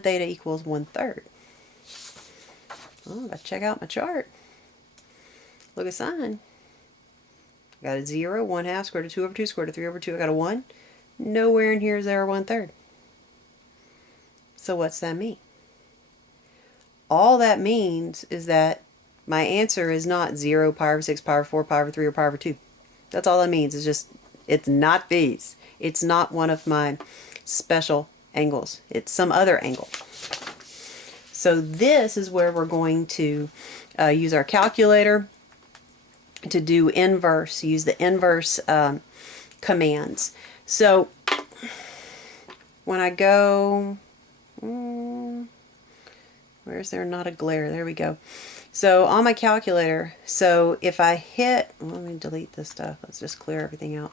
theta equals 1/3. Oh, I check out my chart. Look at sine. I got a 0, 1/2, square root of 2 over 2, square root of 3 over 2. I got a 1. Nowhere in here is there a 1/3. So what's that mean? All that means is that my answer is not 0, pi over 6, pi over 4, pi over 3, or pi over 2. That's all that means. It's just, it's not these. It's not one of my special angles. It's some other angle. So this is where we're going to use our calculator to do inverse, use the inverse commands. So when I go, where's there not a glare? There we go. So on my calculator, so if I hit, let me delete this stuff. Let's just clear everything out.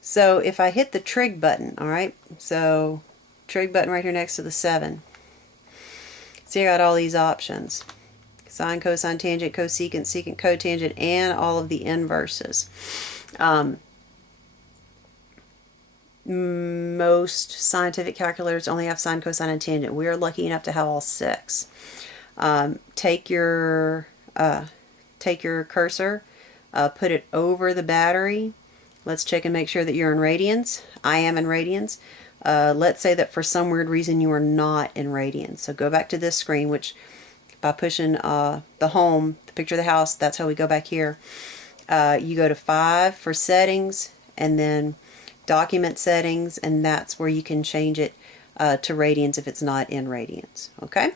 So if I hit the trig button, all right, so trig button right here next to the 7. See, I got all these options. Sine, cosine, tangent, cosecant, secant, cotangent, and all of the inverses. Most scientific calculators only have sine, cosine, and tangent. We are lucky enough to have all 6. Take your cursor, put it over the battery. Let's check and make sure that you're in radians. I am in radians. Let's say that for some weird reason you are not in radians. So go back to this screen, which by pushing the home, the picture of the house, that's how we go back here. You go to 5 for settings, and then document settings, and that's where you can change it to radians if it's not in radians. Okay?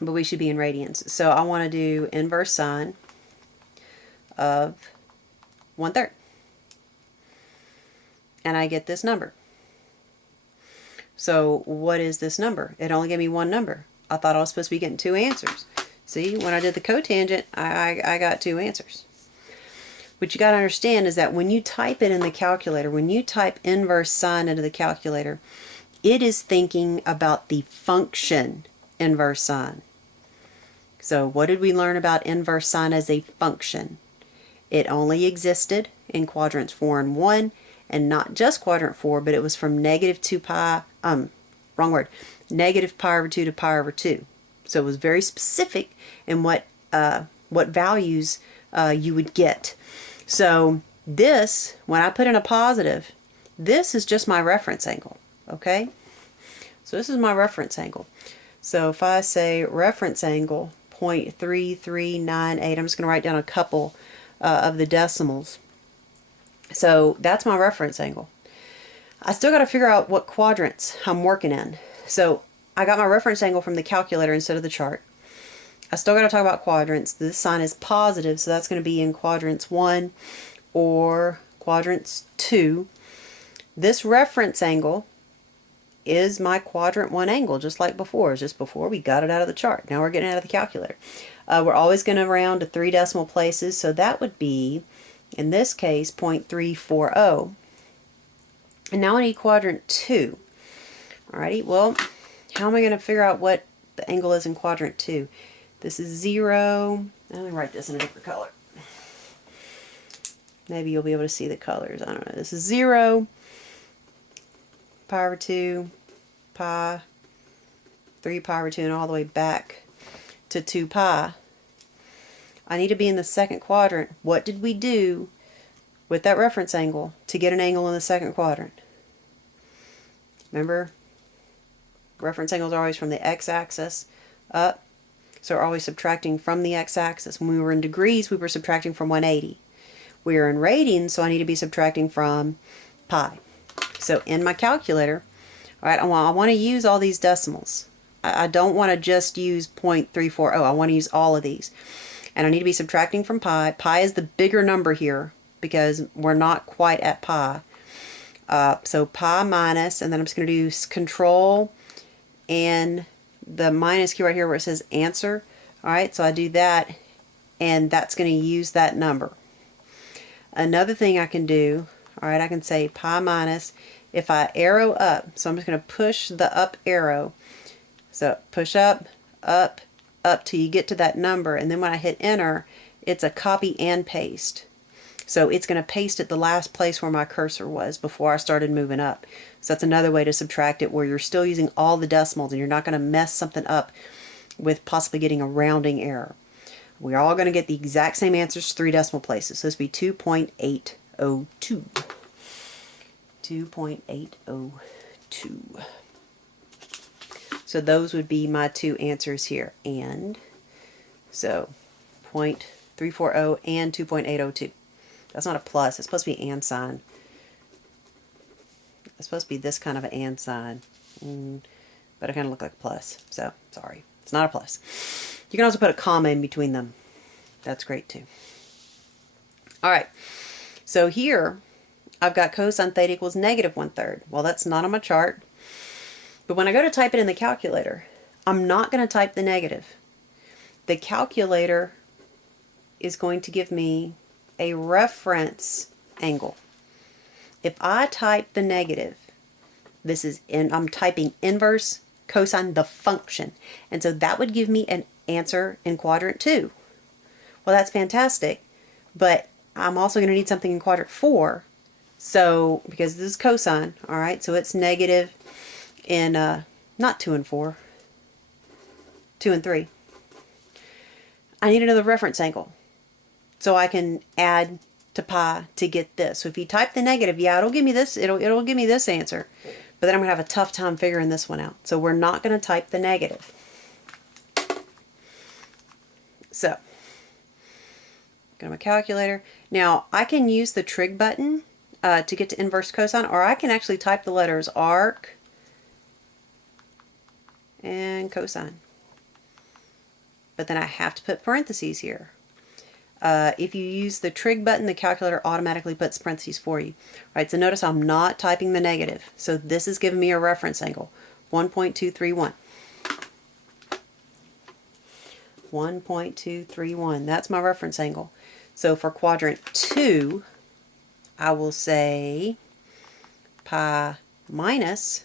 But we should be in radians. So I want to do inverse sine of 1/3. And I get this number. So what is this number? It only gave me one number. I thought I was supposed to be getting 2 answers. See, when I did the cotangent, I got 2 answers. What you got to understand is that when you type it in the calculator, when you type inverse sine into the calculator, it is thinking about the function inverse sine. So what did we learn about inverse sine as a function? It only existed in quadrants 4 and 1, and not just quadrant 4, but it was from -2 pi, negative pi over 2 to pi over 2. So it was very specific in what values you would get. So this, when I put in a positive, this is just my reference angle, okay? So this is my reference angle. So if I say reference angle 0.3398, I'm just going to write down a couple of the decimals. So that's my reference angle. I still got to figure out what quadrants I'm working in. So I got my reference angle from the calculator instead of the chart. I still got to talk about quadrants. This sign is positive, so that's going to be in quadrants 1 or quadrants 2. This reference angle is my quadrant 1 angle, just like before. Just before we got it out of the chart. Now we're getting it out of the calculator. We're always going to round to 3 decimal places, so that would be, in this case, 0.340. And now I need quadrant 2. Alrighty, well, how am I going to figure out what the angle is in quadrant 2? This is 0. Let me write this in a different color. Maybe you'll be able to see the colors. I don't know. This is 0, pi over 2, pi, 3 pi over 2, and all the way back to 2 pi. I need to be in the second quadrant. What did we do with that reference angle to get an angle in the second quadrant? Remember, reference angles are always from the x-axis up, so we're always subtracting from the x-axis. When we were in degrees, we were subtracting from 180. We are in radians, so I need to be subtracting from pi. So in my calculator, all right, I want to use all these decimals. I don't want to just use 0.340. I want to use all of these. And I need to be subtracting from pi. Pi is the bigger number here because we're not quite at pi. So pi minus, and then I'm just going to do control and the minus key right here where it says answer. Alright, so I do that, and that's going to use that number. Another thing I can do, alright, I can say pi minus, if I arrow up, so I'm just going to push the up arrow. So push up, up, up till you get to that number, and then when I hit enter, it's a copy and paste. So it's going to paste at the last place where my cursor was before I started moving up. So that's another way to subtract it, where you're still using all the decimals and you're not going to mess something up with possibly getting a rounding error. We're all going to get the exact same answers, 3 decimal places. So this would be 2.802. 2.802. So those would be my 2 answers here. And so 0.340 and 2.802. That's not a plus. It's supposed to be and sign. It's supposed to be this kind of an and sign. But it kind of looked like a plus. So, sorry. It's not a plus. You can also put a comma in between them. That's great too. Alright. So here, I've got cosine theta equals -1/3. Well, that's not on my chart. But when I go to type it in the calculator, I'm not going to type the negative. The calculator is going to give me a reference angle. If I type the negative, I'm typing inverse cosine the function. And so that would give me an answer in quadrant 2. Well, that's fantastic, but I'm also going to need something in quadrant 4. So, because this is cosine, all right, so it's negative in, not 2 and 4, 2 and 3. I need another reference angle. So I can add to pi to get this. So if you type the negative, yeah, it'll give me this, it'll give me this answer. But then I'm going to have a tough time figuring this one out. So we're not going to type the negative. So, go to my calculator. Now, I can use the trig button to get to inverse cosine, or I can actually type the letters arc and cosine. But then I have to put parentheses here. If you use the trig button, the calculator automatically puts parentheses for you. All right, so notice I'm not typing the negative. So this is giving me a reference angle, 1.231. 1.231, that's my reference angle. So for quadrant 2, I will say pi minus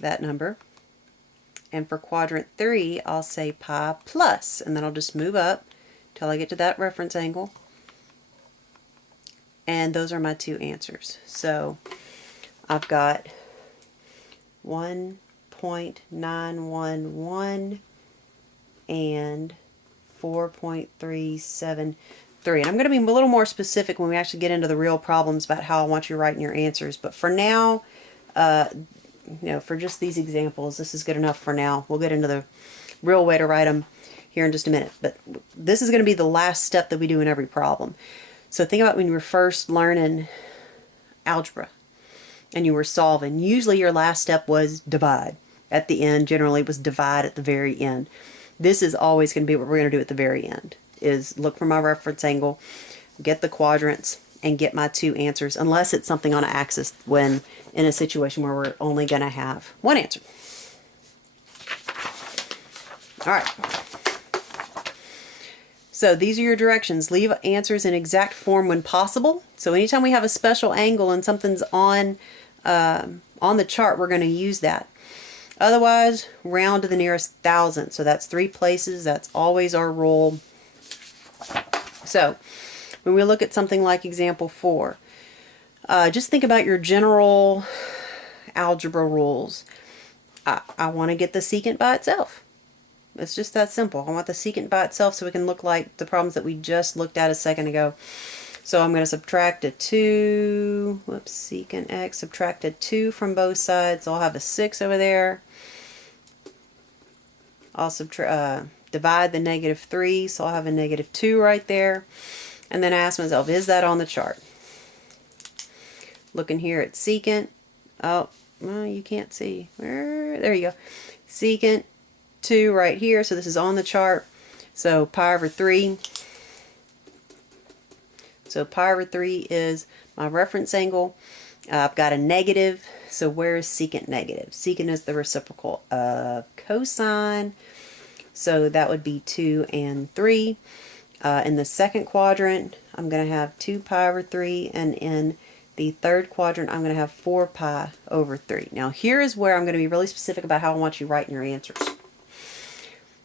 that number. And for quadrant 3, I'll say pi plus, and then I'll just move up till I get to that reference angle. And those are my 2 answers. So I've got 1.911 and 4.373. And I'm going to be a little more specific when we actually get into the real problems about how I want you writing your answers. But for now, for just these examples, this is good enough for now. We'll get into the real way to write them here in just a minute. But this is going to be the last step that we do in every problem. So think about when you were first learning algebra and you were solving. Usually your last step was divide. At the end, generally it was divide at the very end. This is always going to be what we're going to do at the very end, is look for my reference angle, get the quadrants, and get my 2 answers, unless it's something on an axis, when in a situation where we're only going to have 1 answer. All right. So these are your directions. Leave answers in exact form when possible. So anytime we have a special angle and something's on the chart, we're going to use that. Otherwise, round to the nearest thousandth. So that's 3 places. That's always our rule. So when we look at something like example 4, just think about your general algebra rules. I want to get the secant by itself. It's just that simple. I want the secant by itself so it can look like the problems that we just looked at a second ago. So I'm going to subtract a 2, secant x, subtract a 2 from both sides. So I'll have a 6 over there. I'll divide the -3, so I'll have a -2 right there. And then I ask myself, is that on the chart? Looking here at secant. Oh, well, you can't see. There you go. Secant 2 right here, so this is on the chart. So pi over 3. So pi over 3 is my reference angle. I've got a negative, so where is secant negative? Secant is the reciprocal of cosine, so that would be 2 and 3. In the second quadrant, I'm going to have 2 pi over 3, and in the third quadrant, I'm going to have 4 pi over 3. Now here is where I'm going to be really specific about how I want you writing your answers.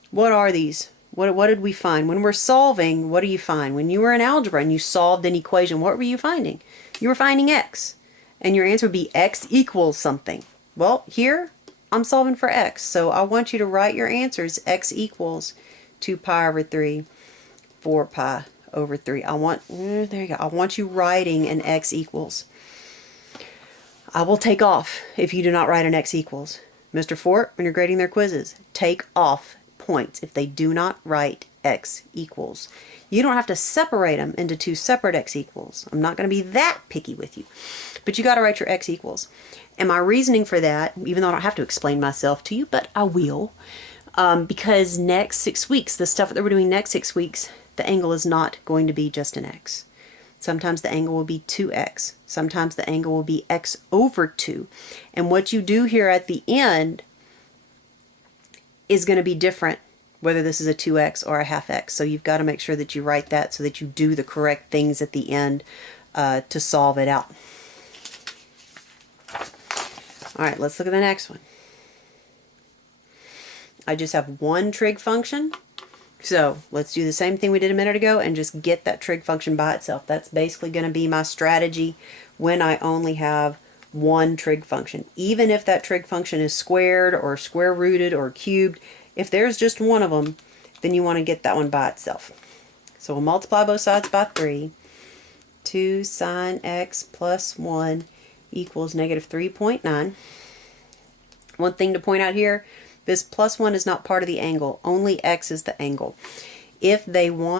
What are these What did we find? When we're solving, what do you find? When you were in algebra and you solved an equation, what were you finding? You were finding x. And your answer would be x equals something. Well, here, I'm solving for x. So I want you to write your answers. X equals 2 pi over 3, 4 pi over 3. There you go. I want you writing an x equals. I will take off if you do not write an x equals. Mr. Fort, when you're grading their quizzes, take off points if they do not write x equals. You don't have to separate them into two separate x equals. I'm not going to be that picky with you. But you got to write your x equals. And my reasoning for that, even though I don't have to explain myself to you, but I will, because next 6 weeks, the stuff that we're doing next 6 weeks, the angle is not going to be just an x. Sometimes the angle will be 2x. Sometimes the angle will be x over 2. And what you do here at the end is going to be different whether this is a 2x or a half x. So you've got to make sure that you write that so that you do the correct things at the end to solve it out. All right, let's look at the next one. I just have one trig function. So let's do the same thing we did a minute ago and just get that trig function by itself. That's basically going to be my strategy when I only have one trig function. Even if that trig function is squared or square rooted or cubed, if there's just one of them, then you want to get that one by itself. So we'll multiply both sides by 3. 2 sine x plus 1 equals negative 3.9. One thing to point out here, this plus 1 is not part of the angle. Only x is the angle. If they want